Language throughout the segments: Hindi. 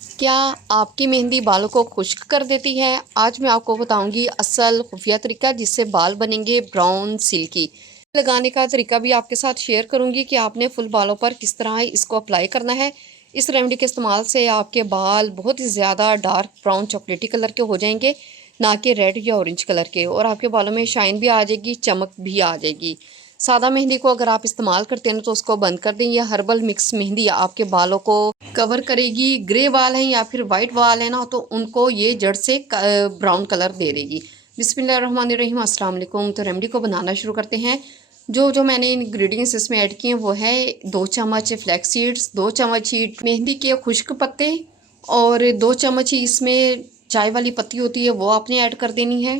क्या आपकी मेहंदी बालों को खुश्क कर देती है? आज मैं आपको बताऊंगी असल खुफिया तरीका जिससे बाल बनेंगे ब्राउन सिल्की। लगाने का तरीका भी आपके साथ शेयर करूंगी कि आपने फुल बालों पर किस तरह इसको अप्लाई करना है। इस रेमेडी के इस्तेमाल से आपके बाल बहुत ही ज़्यादा डार्क ब्राउन चॉकलेटी कलर के हो जाएंगे, ना कि रेड या ऑरेंज कलर के, और आपके बालों में शाइन भी आ जाएगी, चमक भी आ जाएगी। सादा मेहंदी को अगर आप इस्तेमाल करते हैं ना तो उसको बंद कर दें। यह हर्बल मिक्स मेहंदी आपके बालों को कवर करेगी। ग्रे बाल हैं या फिर वाइट बाल है ना, तो उनको ये जड़ से ब्राउन कलर दे देगी। बिस्मिल्लाहिर्रहमानिर्रहीम, अस्सलाम वालेकुम। तो रेमेडी को बनाना शुरू करते हैं। जो मैंने इंग्रेडिएंट्स इसमें ऐड किए हैं वो है 2 चम्मच फ्लैक्स सीड्स, 2 चम्मच ही मेहंदी के खुश्क पत्ते, और 2 चम्मच ही इसमें चाय वाली पत्ती होती है वो आपने ऐड कर देनी है।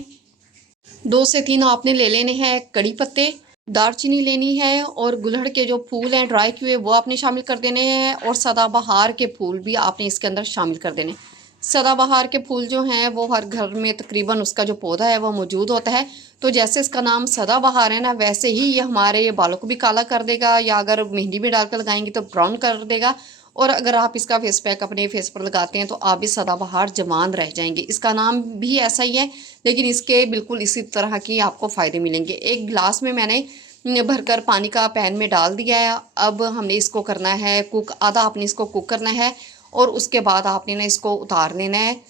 2 से 3 आपने ले लेने हैं कड़ी पत्ते। दालचीनी लेनी है, और गुलहड़ के जो फूल हैं ड्राई किए वो आपने शामिल कर देने हैं, और सदाबहार के फूल भी आपने इसके अंदर शामिल कर देने। सदाबहार के फूल जो हैं वो हर घर में तकरीबन उसका जो पौधा है वो मौजूद होता है। तो जैसे इसका नाम सदाबहार है ना, वैसे ही ये हमारे बालों को भी काला कर देगा, या अगर मेहंदी में डालकर लगाएंगे तो ब्राउन कर देगा। और अगर आप इसका फेस पैक अपने फेस पर लगाते हैं तो आप भी सदाबहार जवान रह जाएंगे। इसका नाम भी ऐसा ही है, लेकिन इसके बिल्कुल इसी तरह की आपको फ़ायदे मिलेंगे। एक गिलास में मैंने भरकर पानी का पैन में डाल दिया है। अब हमने इसको करना है कुक, आधा आपने इसको कुक करना है, और उसके बाद आपने ना इसको उतार लेना है।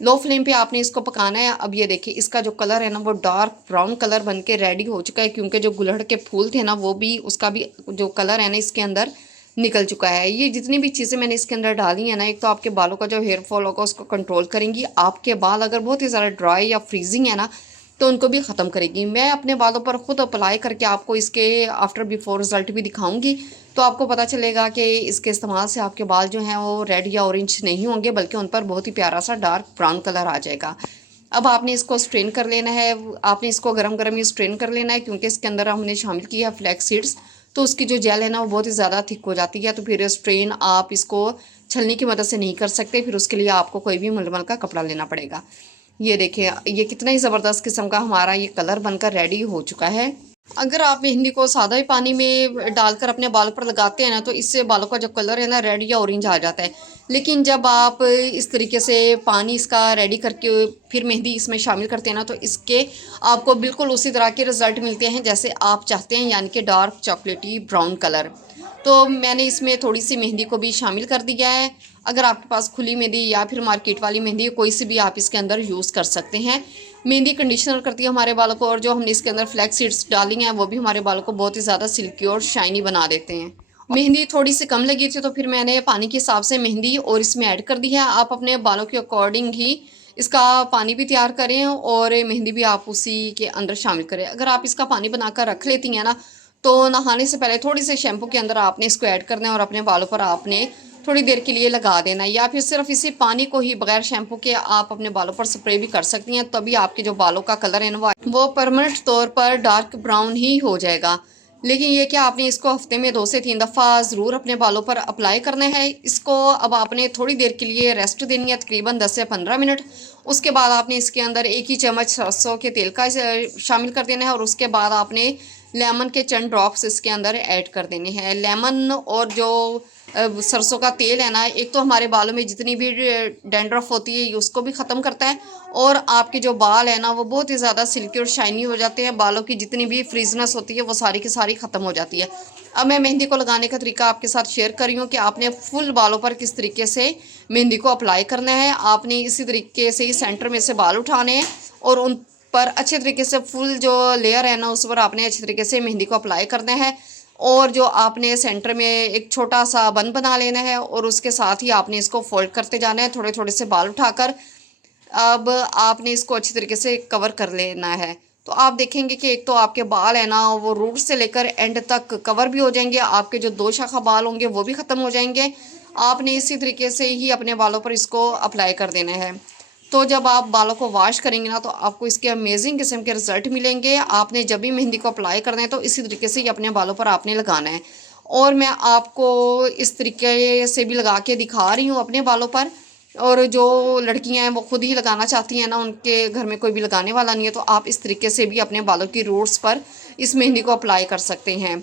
लो फ्लेम पे आपने इसको पकाना है। अब ये देखिए इसका जो कलर है ना वो डार्क ब्राउन कलर बन के रेडी हो चुका है, क्योंकि जो गुलहड़ के फूल थे ना वो भी, उसका भी जो कलर है ना इसके अंदर निकल चुका है। ये जितनी भी चीज़ें मैंने इसके अंदर डाली है ना, एक तो आपके बालों का जो हेयर फॉल होगा उसको कंट्रोल करेंगी। आपके बाल अगर बहुत ही ज़्यादा ड्राई या फ्रीजिंग है ना तो उनको भी ख़त्म करेगी। मैं अपने बालों पर ख़ुद अप्लाई करके आपको इसके आफ्टर बिफोर रिज़ल्ट भी दिखाऊंगी, तो आपको पता चलेगा कि इसके इस्तेमाल से आपके बाल जो हैं वो रेड या ऑरेंज नहीं होंगे, बल्कि उन पर बहुत ही प्यारा सा डार्क ब्राउन कलर आ जाएगा। अब आपने इसको स्ट्रेन कर लेना है। आपने इसको गरम गरम ही स्ट्रेन कर लेना है, क्योंकि इसके अंदर हमने शामिल किया है फ्लैक्स सीड्स, तो उसकी जो जेल है ना वो बहुत ही ज़्यादा थिक हो जाती है। तो फिर स्ट्रेन आप इसको छलनी की मदद से नहीं कर सकते, फिर उसके लिए आपको कोई भी मलमल का कपड़ा लेना पड़ेगा। ये देखिए ये कितना ही ज़बरदस्त किस्म का हमारा ये कलर बनकर रेडी हो चुका है। अगर आप मेहंदी को सादा ही पानी में डालकर अपने बालों पर लगाते हैं ना तो इससे बालों का जो कलर है ना रेड या ऑरेंज आ जाता है। लेकिन जब आप इस तरीके से पानी इसका रेडी करके फिर मेहंदी इसमें शामिल करते हैं ना तो इसके आपको बिल्कुल उसी तरह के रिज़ल्ट मिलते हैं जैसे आप चाहते हैं, यानी कि डार्क चॉकलेटी ब्राउन कलर। तो मैंने इसमें थोड़ी सी मेहंदी को भी शामिल कर दिया है। अगर आपके पास खुली मेहंदी या फिर मार्केट वाली मेहंदी कोई सी भी आप इसके अंदर यूज़ कर सकते हैं। मेहंदी कंडीशनर करती है हमारे बालों को, और जो हमने इसके अंदर फ्लैक्स सीड्स डाली हैं वो भी हमारे बालों को बहुत ही ज़्यादा सिल्की और शाइनी बना देते हैं। मेहंदी थोड़ी सी कम लगी थी तो फिर मैंने पानी के हिसाब से मेहंदी और इसमें ऐड कर दी है। आप अपने बालों के अकॉर्डिंग ही इसका पानी भी तैयार करें और मेहंदी भी आप उसी के अंदर शामिल करें। अगर आप इसका पानी बनाकर रख लेती हैं ना तो नहाने से पहले थोड़ी सी शैम्पू के अंदर आपने इसको ऐड करना है और अपने बालों पर आपने थोड़ी देर के लिए लगा देना है, या फिर सिर्फ इसी पानी को ही बगैर शैम्पू के आप अपने बालों पर स्प्रे भी कर सकती हैं। तभी आपके जो बालों का कलर है ना वो परमानेंट तौर पर डार्क ब्राउन ही हो जाएगा। लेकिन ये क्या, आपने इसको हफ्ते में 2 से 3 दफ़ा ज़रूर अपने बालों पर अप्लाई करना है। इसको अब आपने थोड़ी देर के लिए रेस्ट देनी है, तकरीबन 10 से 15 मिनट। उसके बाद आपने इसके अंदर 1 ही चम्मच सरसों के तेल का शामिल कर देना है, और उसके बाद आपने लेमन के चंद ड्रॉप्स इसके अंदर ऐड कर देने हैं। लेमन और जो सरसों का तेल है ना, एक तो हमारे बालों में जितनी भी डैंड्रफ होती है उसको भी ख़त्म करता है, और आपके जो बाल है ना वो बहुत ही ज़्यादा सिल्की और शाइनी हो जाते हैं। बालों की जितनी भी फ्रीजनेस होती है वो सारी की सारी ख़त्म हो जाती है। अब मैं मेहंदी को लगाने का तरीका आपके साथ शेयर कर रही हूँ कि आपने फुल बालों पर किस तरीके से मेहंदी को अप्लाई करना है। आपने इसी तरीके से ही सेंटर में से बाल उठाने हैं और उन पर अच्छे तरीके से फुल जो लेयर है ना उस पर आपने अच्छे तरीके से मेहंदी को अप्लाई करना है। और जो आपने सेंटर में एक छोटा सा बन बना लेना है, और उसके साथ ही आपने इसको फोल्ड करते जाना है थोड़े थोड़े से बाल उठाकर। अब आपने इसको अच्छी तरीके से कवर कर लेना है। तो आप देखेंगे कि एक तो आपके बाल है ना वो रूट से लेकर एंड तक कवर भी हो जाएंगे। आपके जो 2 शाखा बाल होंगे वो भी ख़त्म हो जाएंगे। आपने इसी तरीके से ही अपने बालों पर इसको अप्लाई कर देना है। तो जब आप बालों को वॉश करेंगे ना तो आपको इसके अमेजिंग किस्म के रिजल्ट मिलेंगे। आपने जब भी मेहंदी को अप्लाई करना है तो इसी तरीके से ही अपने बालों पर आपने लगाना है। और मैं आपको इस तरीके से भी लगा के दिखा रही हूँ अपने बालों पर। और जो लड़कियां हैं वो खुद ही लगाना चाहती हैं ना, उनके घर में कोई भी लगाने वाला नहीं है, तो आप इस तरीके से भी अपने बालों की रूट्स पर इस मेहंदी को अप्लाई कर सकते हैं।